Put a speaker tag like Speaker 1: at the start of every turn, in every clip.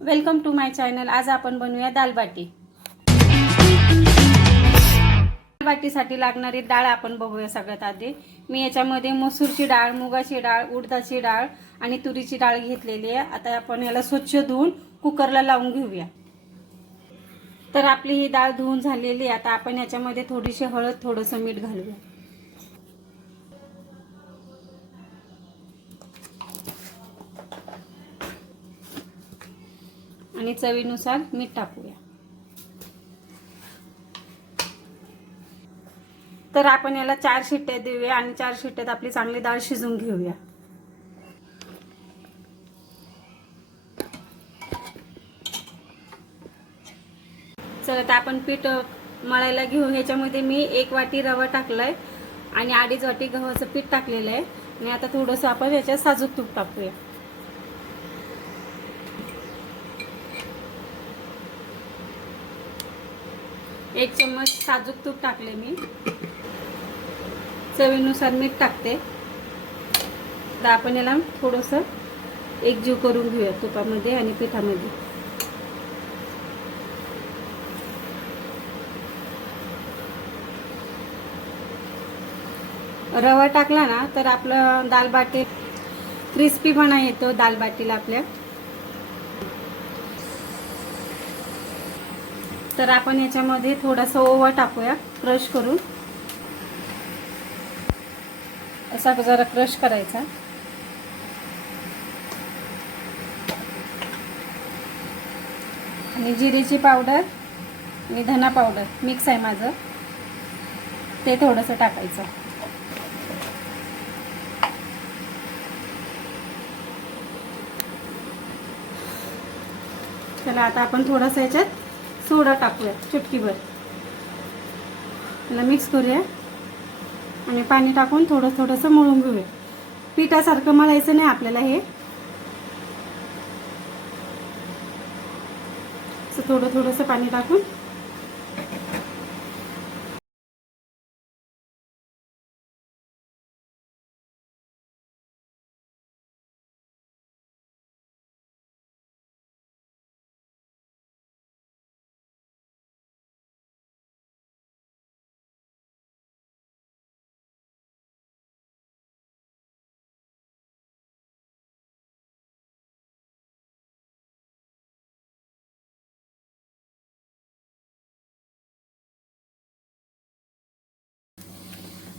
Speaker 1: Welcome to my channel आज आपण बनवूया दालबाटी दालबाटीसाठी लागणारी डाळ आपण बघूया सगळ्यात आधी. मी याच्यामध्ये मसूरची डाळ मुगाची डाळ उडदाची डाळ आणि तुरीची डाळ घेतलेली आहे. आता आपण याला स्वच्छ धुवून कुकरला लावून घेऊया. तर आपली ही डाळ धुवून झालेली आहे. आता आपण याच्यामध्ये थोडीशी हळद थोडंसं मीठ घालूया. आणि चवीनुसार मीठ टाकूया. तर आपण याला चार शिट्ट्या देऊया आणि चार शिट्ट्यात आपली चांगली डाळ शिजून घेऊया. चला तर आपण पीठ मळायला घेऊ ह्याच्यामध्ये मी एक वाटी रवा टाकलाय आणि अडीच वाटी गव्हाचं पीठ टाकलेलं आहे. आणि आता थोडंसं आपण याच्यात साजूक तूप टाकूया. एक चम्मच साजूक तूप टाकले मी. चवीनुसार मीठ टाकते. तर आपण याला थोडंसं एकजीव करून घेऊया तुपामध्ये आणि पिठामध्ये. रवा टाकला ना तर आपलं दालबाटी क्रिस्पीपणा येतो दालबाटीला आपल्या. तर आपण याच्यामध्ये थोडासा ओवा टाकूया क्रश करून. असा जरा क्रश करायचा. आणि जिरेची पावडर आणि धना पावडर मिक्स आहे माझं. ते थोडंसं टाकायचं. चला आता आपण थोडंसं याच्यात सोडा टाकूया चुटकीभर. त्याला मिक्स करूया. आणि पाणी टाकून थोडं थोडंसं मळून घेऊया. पिठासारखं मळायचं नाही आपल्याला हे. थोडं थोडंसं पाणी टाकून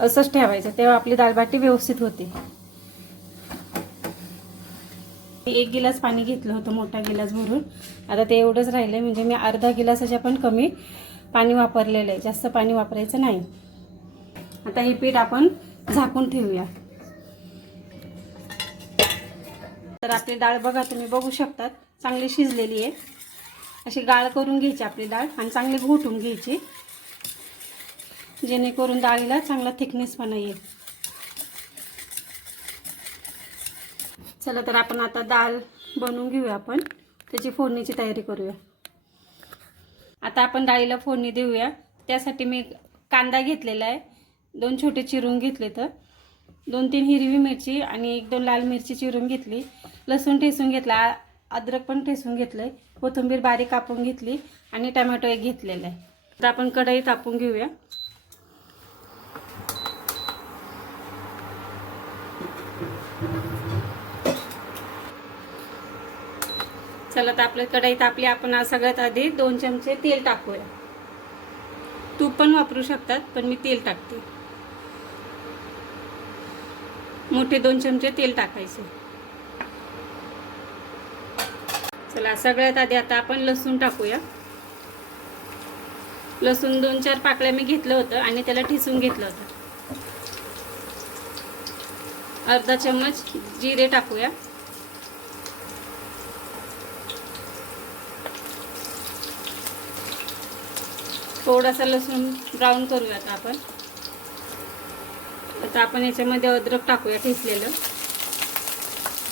Speaker 1: असंच ठेवायचं. तेव्हा आपली दालबाटी व्यवस्थित होते. एक गिलास पाणी घेतलं होतं मोठा गिलास भरून. आता ते एवढंच राहिलं म्हणजे मी अर्धा गिलासाच्या पण कमी पाणी वापरलेलं आहे. जास्त पाणी वापरायचं नाही. आता हे पीठ आपण झाकून ठेवूया. तर आपली डाळ बघा तुम्ही बघू शकतात चांगली शिजलेली आहे. अशी गाळ करून घ्यायची आपली डाळ आणि चांगली घोटून घ्यायची. जेणेकरून डाळीला चांगला थिकनेसपणा येईल. चला तर आपण आता डाळ बनवून घेऊया आपण. त्याची फोडणीची तयारी करूया. आता आपण डाळीला फोडणी देऊया. त्यासाठी मी कांदा घेतलेला आहे. दोन छोटे चिरून घेतले तर. दोन तीन हिरवी मिरची आणि एक दोन लाल मिरची चिरून घेतली. लसूण ठेसून घेतला. अद्रक पण ठेसून घेतलं आहे कोथिंबीर बारीक कापून घेतली आणि टमॅटो एक घेतलेला आहे. तर आपण कढई तापून घेऊया. चला तर आपल्या कढईत आपली आपण सगळ्यात आधी दोन चमचे तेल टाकूया. तूप पण वापरू शकतात पण मी तेल टाकते. मोठे दोन चमचे तेल टाकायचे. चला सगळ्यात आधी आता आपण लसूण टाकूया. लसूण दोन चार पाकळ्या मी घेतलं होतं आणि त्याला ठिसून घेतलं होतं. अर्धा चम्मच जिरे टाकूया. थोडासा लसूण ब्राऊन करूया आता आपण. आता आपण याच्यामध्ये अद्रक टाकूया ठेचलेलं.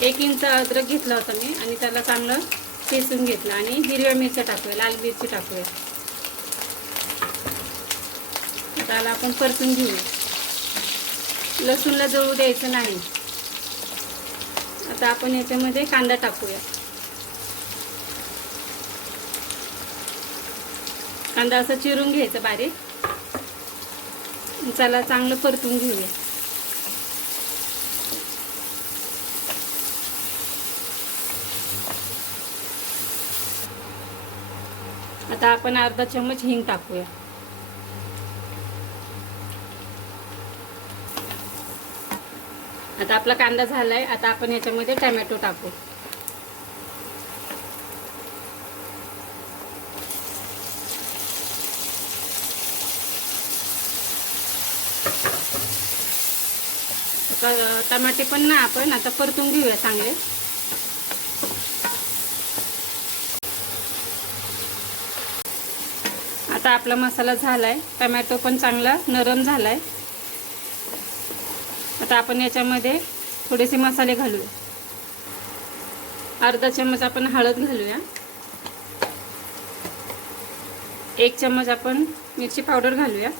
Speaker 1: एक इंच अद्रक घेतला होता मी आणि त्याला चांगलं ठेचून घेतलं आणि हिरव्या मिरच्या टाकूया लाल मिरची टाकूया. त्याला आपण परतून घेऊया. लसूणला जळू द्यायचं नाही. आता आपण याच्यामध्ये कांदा टाकूया. कांदा असं चिरून घ्यायचं बारीक. चला चांगलं परतून घेऊया. आता आपण अर्धा चम्मच हिंग टाकूया. आता आपला कांदा झालाय आता आपण याच्यामध्ये टमॅटो टाकू. टमाटे पण ना आपण आता परतून घेऊया चांगले. आता आपला मसाला झालाय. टमॅटो पण चांगला नरम झालाय. आता आपण याच्यामध्ये थोडेसे मसाले घालूया. अर्धा चम्मच आपण हळद घालूया. एक चम्मच आपण मिरची पावडर घालूया.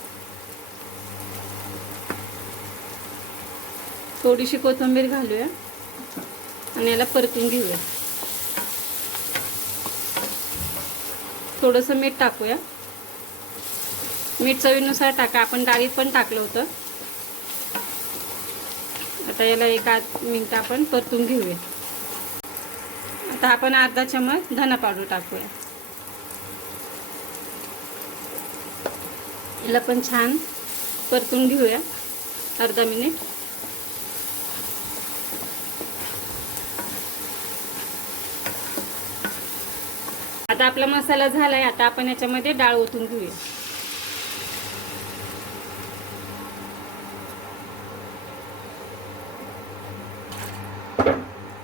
Speaker 1: थोडीशी कोथिंबीर घालूया आणि याला परतून घेऊया. थोडंसं मीठ टाकूया. मीठ चवीनुसार टाका. आपण डाळीत पण टाकलं होतं. आता याला एक आध मिनटं आपण परतून घेऊया. आता आपण अर्धा चमच धना पावडर टाकूया. याला पण छान परतून घेऊया. अर्धा मिनिट. आता आपला मसाला झाला आहे आता आपण याच्यामध्ये डाळ ओतून घेऊया.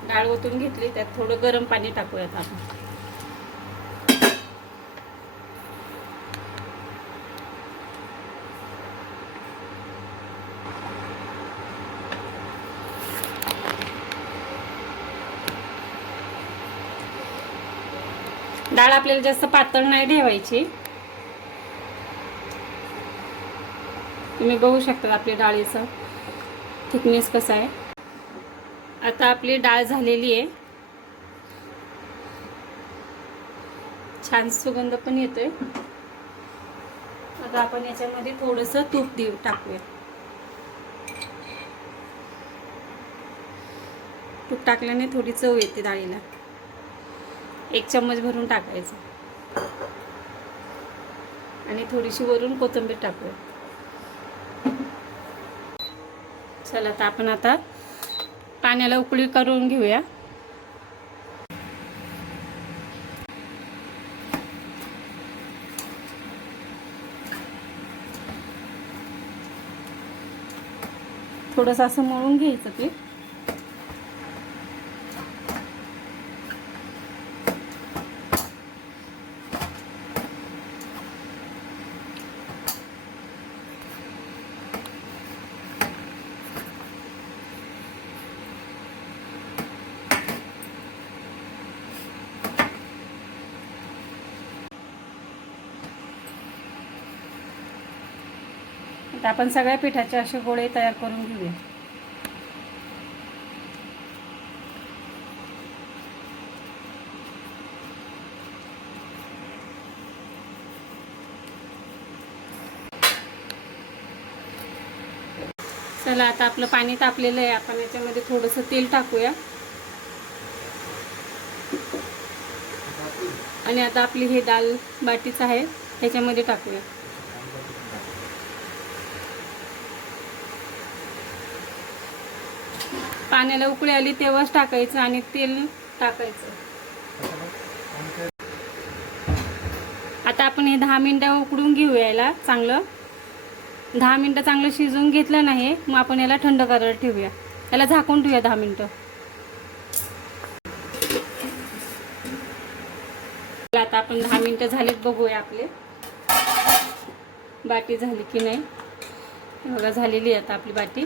Speaker 1: डाळ ओतून घेतली त्यात थोडं गरम पाणी टाकूयात आपण. डाळ आपल्याला जास्त पातळ नाही ठेवायची. तुम्ही बघू शकता आपल्या डाळीचा थिकनेस कसा आहे. आता आपली डाळ झालेली आहे. छान सुगंध पण येतोय. आता आपण याच्यामध्ये थोडस तूप देऊ टाकूया. तूप टाकल्याने थोडी चव येते डाळीला. एक चम्मच भरून टाकायचं. आणि थोडीशी वरून कोथिंबीर टाकूया. चला तर आपण आता पाण्याला उकळी करून घेऊया. थोडंसं असं मळून घ्यायचं ते आता आपण सगळ्या पिठाचे असे गोळे तयार करून घेऊया. चला आता आपलं पाणी तापलेलं आहे. आपण याच्यामध्ये थोडंसं तेल टाकूया. आणि आता आपली हे दाल बाटीच आहे त्याच्यामध्ये टाकूया. पाण्याला उकळी आली तेव्हाच टाकायचं आणि तेल टाकायचं. आता आपण हे दहा मिनटं उकडून घेऊया याला चांगलं. दहा मिनटं चांगलं शिजवून घेतलं नाही मग आपण याला थंड करायला ठेवूया. याला झाकून ठेवूया दहा मिनटं. आता आपण दहा मिनटं झालीत बघूया आपले. बाटी झाली की नाही? बघा झालेली आहे आता आपली बाटी.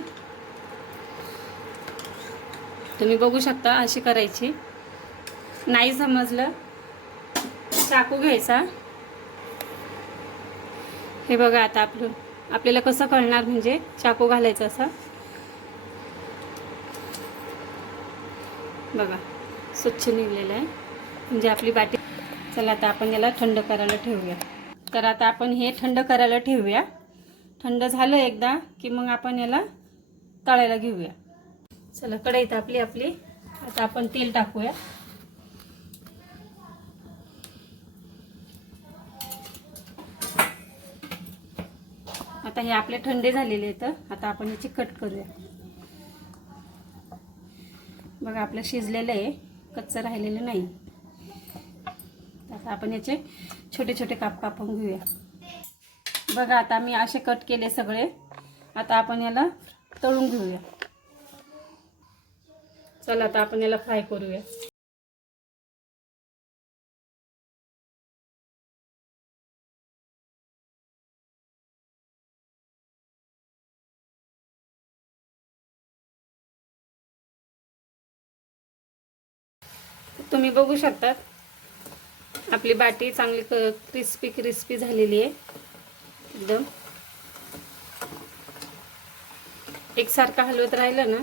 Speaker 1: तुम्ही बघू शकता अशी करायची. नाही समजलं. चाकू घ्यायचा. हे बघा आता आपलं आपल्याला कसं कळणार म्हणजे चाकू घालायचं असं. बघा स्वच्छ निघलेलं आहे. म्हणजे आपली बाटी चला आता आपण याला थंड करायला ठेवूया. तर आता आपण हे थंड करायला ठेवूया. थंड झालं एकदा की मग आपण याला तळायला घेऊया. चला कढईत आपली आपली. आता आपण तेल टाकूया. आता हे आपले थंडे झालेले आहेत. आता आपण याची कट करूया. बघा आपलं शिजलेलं आहे. कच्चं राहिलेलं नाही. आता आपण याचे छोटे छोटे काप कापून घेऊया. बघा आता मी असे कट केले सगळे. आता आपण याला तळून घेऊया. चला आता आपण याला फ्राय करूया. तुम्ही बघू शकतात आपली बाटी चांगली क्रिस्पी क्रिस्पी झालेली आहे. एकदम. एकसारखं हलवत राहिलं ना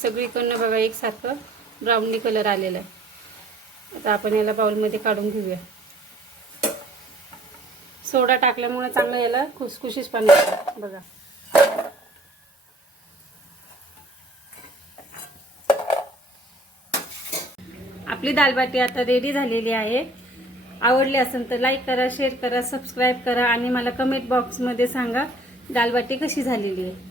Speaker 1: सगळीकडनं बघा एकसारखं ब्राऊनी कलर आलेला आहे. आता आपण याला बाउलमध्ये काढून घेऊया. सोडा टाकल्यामुळे चांगलं याला खुसखुशीच पण बघा. आपली दालबाटी आता रेडी झालेली आहे. आवडली असेल तर लाईक करा शेअर करा सबस्क्राईब करा आणि मला कमेंट बॉक्समध्ये सांगा दालबाटी कशी झालेली आहे.